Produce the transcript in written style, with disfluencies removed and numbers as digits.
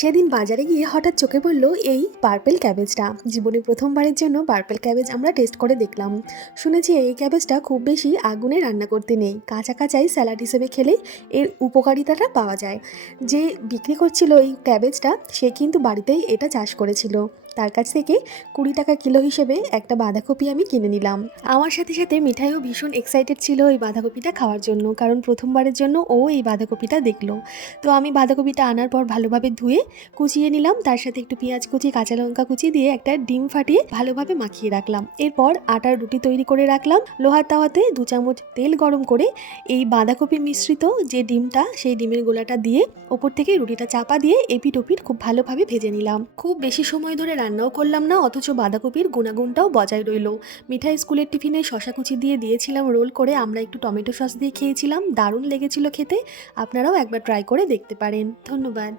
সেদিন বাজারে গিয়ে হঠাৎ চোখে পড়ল এই পার্পেল ক্যাবেজটা। জীবনে প্রথমবারের জন্য পার্পেল ক্যাবেজ আমরা টেস্ট করে দেখলাম। শুনেছি এই ক্যাবেজটা খুব বেশি আগুনে রান্না করতে নেই, কাঁচা কাঁচাই স্যালাড হিসেবে খেলে এর উপকারিতাটা পাওয়া যায়। যে বিক্রি করছিল এই ক্যাবেজটা সে কিন্তু বাড়িতেই এটা চাষ করেছিল। তার কাছ থেকে 20 টাকা কিলো হিসেবে একটা বাঁধাকপি আমি কিনে নিলাম। আমার সাথে সাথে মিঠাইও ভীষণ এক্সাইটেড ছিল এই বাঁধাকপিটা খাওয়ার জন্য, কারণ প্রথমবারের জন্য ও এই বাঁধাকপিটা দেখলো। তো আমি বাঁধাকপিটা আনার পর ভালোভাবে ধুয়ে কুচিয়ে নিলাম, তার সাথে একটু পেঁয়াজ কুচি, কাঁচা লঙ্কা কুচি দিয়ে একটা ডিম ফাটিয়ে ভালোভাবে মাখিয়ে রাখলাম। এরপর আটার রুটি তৈরি করে রাখলাম। লোহার তাওয়াতে 2 চামচ তেল গরম করে এই বাঁধাকপি মিশ্রিত যে ডিমটা, সেই ডিমের গোলাটা দিয়ে ওপর থেকে রুটিটা চাপা দিয়ে এপিট ওপিট খুব ভালোভাবে ভেজে নিলাম। খুব বেশি সময় ধরে রান্নাও করলাম না, অথচ বাঁধাকপির গুণাগুণটাও বজায় রইল। মিঠাই স্কুলের টিফিনে শশা কুচি দিয়ে দিয়েছিলাম রোল করে, আমরা একটু টমেটো সস দিয়ে খেয়েছিলাম, দারুণ লেগেছিল খেতে। আপনারাও একবার ট্রাই করে দেখতে পারেন। ধন্যবাদ।